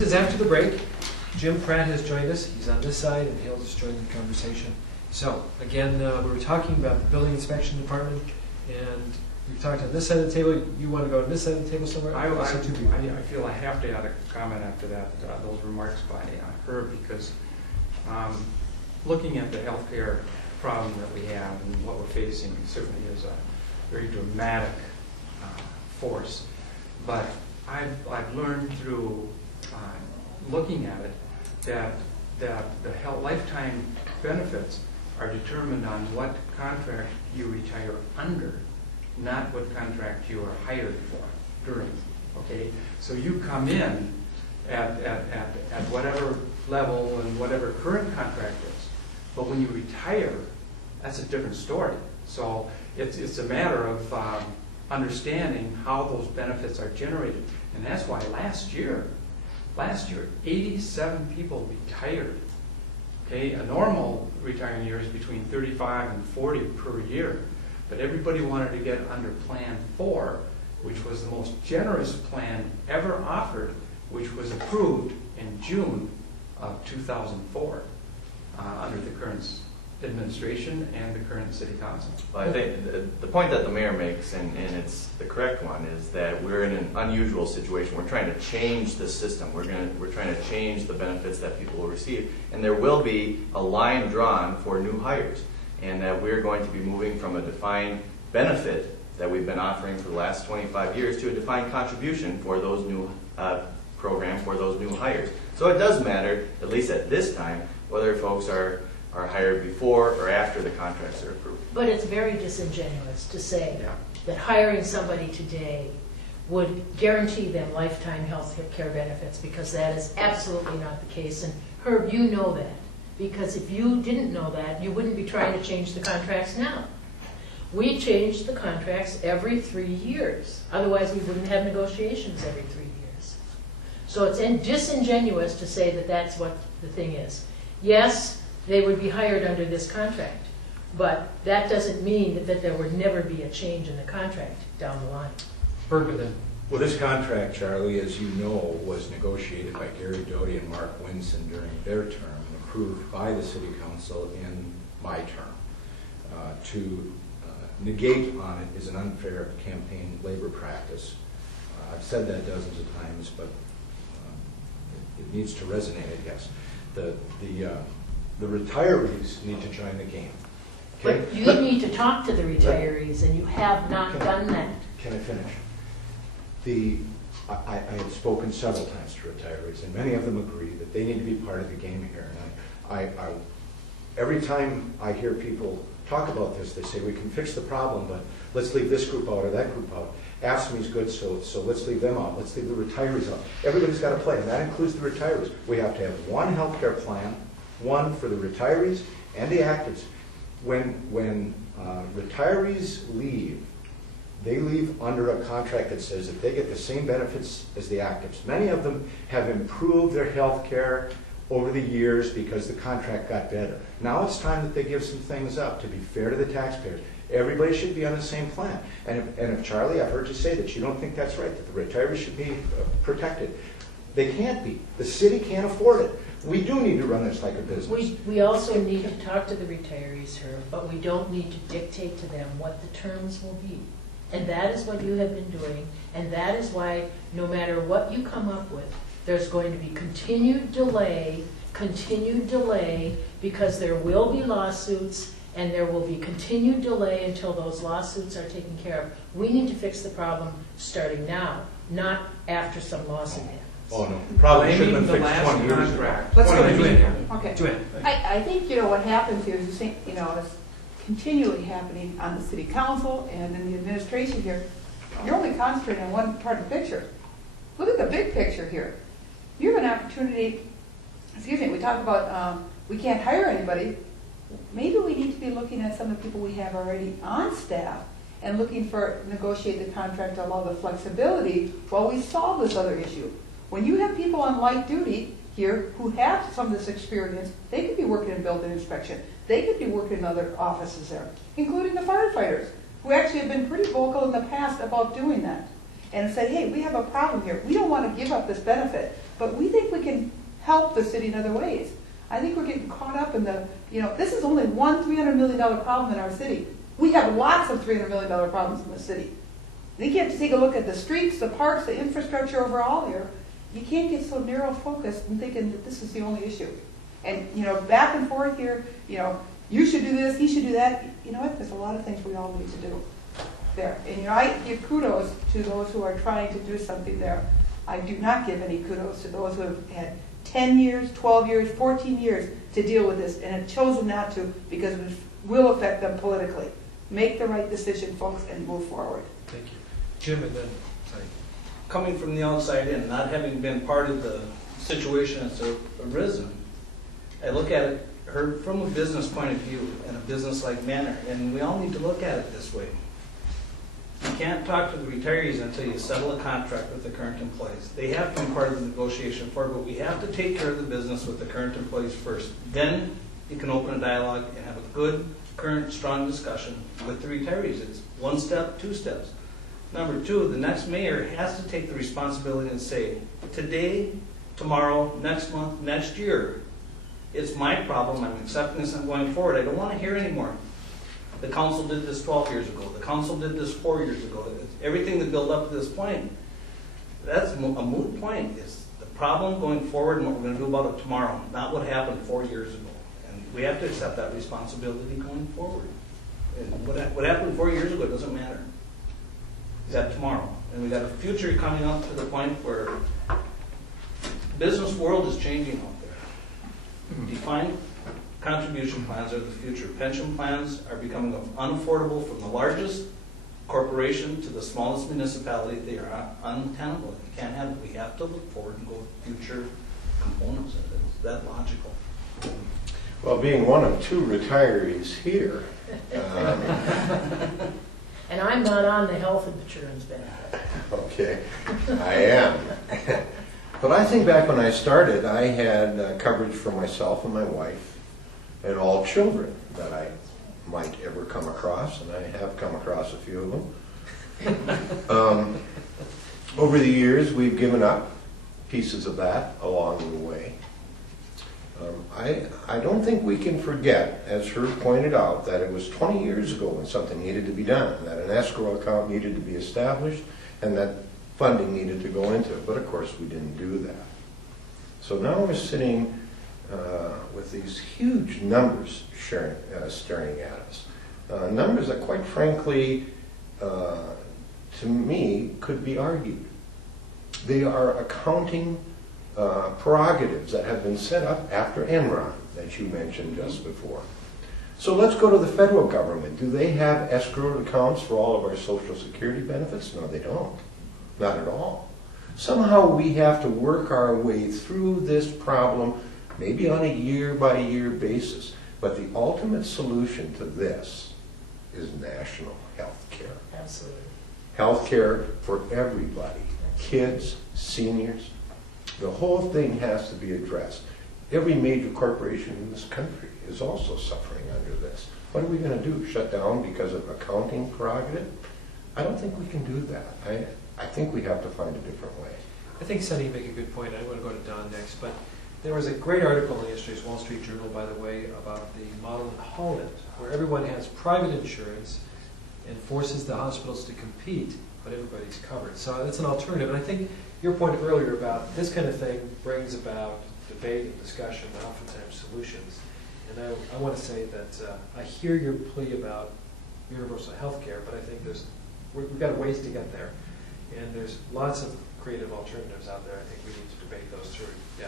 This is after the break. Jim Pratt has joined us. He's on this side, and he'll just join the conversation. So, again, we were talking about the building inspection department, and we've talked on this side of the table. You want to go on this side of the table somewhere? I feel I have to add a comment after that, those remarks by Herb, because looking at the healthcare problem that we have and what we're facing certainly is a very dramatic force. But I've learned through looking at it that the lifetime benefits are determined on what contract you retire under, not what contract you are hired for during. Okay, so you come in at whatever level and whatever current contract is, but when you retire, that's a different story. So it's a matter of understanding how those benefits are generated, and that's why last year, 87 people retired. Okay, a normal retiring year is between 35 and 40 per year, but everybody wanted to get under Plan 4, which was the most generous plan ever offered, which was approved in June of 2004 under the current administration and the current city council. Well, I think the point that the mayor makes, and it's the correct one, is that we're in an unusual situation. We're trying to change the system. We're trying to change the benefits that people will receive, and there will be a line drawn for new hires, and that we're going to be moving from a defined benefit that we've been offering for the last 25 years to a defined contribution for those new programs, for those new hires. So it does matter, at least at this time, whether folks are hired before or after the contracts are approved. But it's very disingenuous to say that hiring somebody today would guarantee them lifetime health care benefits, because that is absolutely not the case. And Herb, you know that, because if you didn't know that, you wouldn't be trying to change the contracts now. We change the contracts every 3 years. Otherwise, we wouldn't have negotiations every 3 years. So it's disingenuous to say that that's what the thing is. Yes, they would be hired under this contract, but that doesn't mean that there would never be a change in the contract down the line. Bergman. Well, this contract, Charlie, as you know, was negotiated by Gary Doty and Mark Winson during their term and approved by the City Council in my term. To negate on it is an unfair campaign labor practice. I've said that dozens of times, but it needs to resonate, I guess. The retirees need to join the game. Okay? But you need to talk to the retirees, and you have not done that. Can I finish? I have spoken several times to retirees, and many of them agree that they need to be part of the game here. And every time I hear people talk about this, they say we can fix the problem, but let's leave this group out or that group out. AFSCME's good, so let's leave them out. Let's leave the retirees out. Everybody's got to play, and that includes the retirees. We have to have one health care plan, one for the retirees and the actives. When retirees leave, they leave under a contract that says that they get the same benefits as the actives. Many of them have improved their health care over the years because the contract got better. Now it's time that they give some things up to be fair to the taxpayers. Everybody should be on the same plan. And if Charlie, I've heard you say that you don't think that's right, that the retirees should be protected. They can't be. The city can't afford it. We do need to run this like a business. We also need to talk to the retirees, Herb, but we don't need to dictate to them what the terms will be. And that is what you have been doing, and that is why no matter what you come up with, there's going to be continued delay, because there will be lawsuits, and there will be continued delay until those lawsuits are taken care of. We need to fix the problem starting now, not after some lawsuit happens. Oh no, probably should have been fixed 20 years ago. Let's go to it. Okay. I think, what happens here is it's continually happening on the city council and in the administration here. You're only concentrating on one part of the picture. Look at the big picture here. You have an opportunity, we talk about we can't hire anybody. Maybe we need to be looking at some of the people we have already on staff and looking for negotiate the contract to allow the flexibility while we solve this other issue. When you have people on light duty here who have some of this experience, they could be working in building inspection. They could be working in other offices there, including the firefighters, who actually have been pretty vocal in the past about doing that. And said, hey, we have a problem here. We don't want to give up this benefit. but we think we can help the city in other ways. I think we're getting caught up in the, this is only one $300 million problem in our city. We have lots of $300 million problems in the city. I think you have to take a look at the streets, the parks, the infrastructure overall here. You can't get so narrow focused and thinking that this is the only issue. And, back and forth here, you should do this, he should do that. You know what? There's a lot of things we all need to do there. And, I give kudos to those who are trying to do something there. I do not give any kudos to those who have had 10 years, 12 years, 14 years to deal with this and have chosen not to because it will affect them politically. Make the right decision, folks, and move forward. Thank you. Jim, and then, sorry. Coming from the outside in, not having been part of the situation that's arisen, I look at it from a business point of view in a business-like manner, and we all need to look at it this way. You can't talk to the retirees until you settle a contract with the current employees. They have to be part of the negotiation for it, but we have to take care of the business with the current employees first. Then you can open a dialogue and have a good, current, strong discussion with the retirees. It's one step, two steps. Number two, the next mayor has to take the responsibility and say, today, tomorrow, next month, next year, it's my problem. I'm accepting this. I'm going forward. I don't want to hear anymore. The council did this 12 years ago. The council did this 4 years ago. Everything that built up to this point, that's a moot point. It's the problem going forward and what we're going to do about it tomorrow, not what happened 4 years ago. And we have to accept that responsibility going forward. And what happened 4 years ago doesn't matter. Is that tomorrow? And we got a future coming up to the point where business world is changing out there. Defined contribution plans are the future. Pension plans are becoming unaffordable from the largest corporation to the smallest municipality. They are untenable. You can't have it. We have to look forward and go with future components of it. It's that logical. Well, being one of two retirees here, And I'm not on the health insurance benefit. okay, I am. But I think back when I started, I had coverage for myself and my wife and all children that I might ever come across, and I have come across a few of them. Over the years, we've given up pieces of that along the way. I don't think we can forget, as Herb pointed out, that it was 20 years ago when something needed to be done, that an escrow account needed to be established, and that funding needed to go into it. But of course, we didn't do that. So now we're sitting with these huge numbers staring at us. Numbers that, quite frankly, to me, could be argued. They are accounting prerogatives that have been set up after Enron, that you mentioned just before. So let's go to the federal government. Do they have escrow accounts for all of our Social Security benefits? No, they don't. Not at all. Somehow we have to work our way through this problem, maybe on a year-by-year basis. But the ultimate solution to this is national health care. Absolutely. Health care for everybody, kids, seniors. The whole thing has to be addressed. Every major corporation in this country is also suffering under this. What are we going to do? Shut down because of accounting prerogative? I don't think we can do that. I think we have to find a different way. I think, Sonny, you make a good point. I want to go to Don next, but there was a great article in yesterday's Wall Street Journal, by the way, about the model in Holland, where everyone has private insurance and forces the hospitals to compete, but everybody's covered. So it's an alternative. And I think your point earlier about this kind of thing brings about debate and discussion, and oftentimes solutions. And I want to say that I hear your plea about universal health care, but I think we've got ways to get there. And there's lots of creative alternatives out there. I think we need to debate those through. Yeah.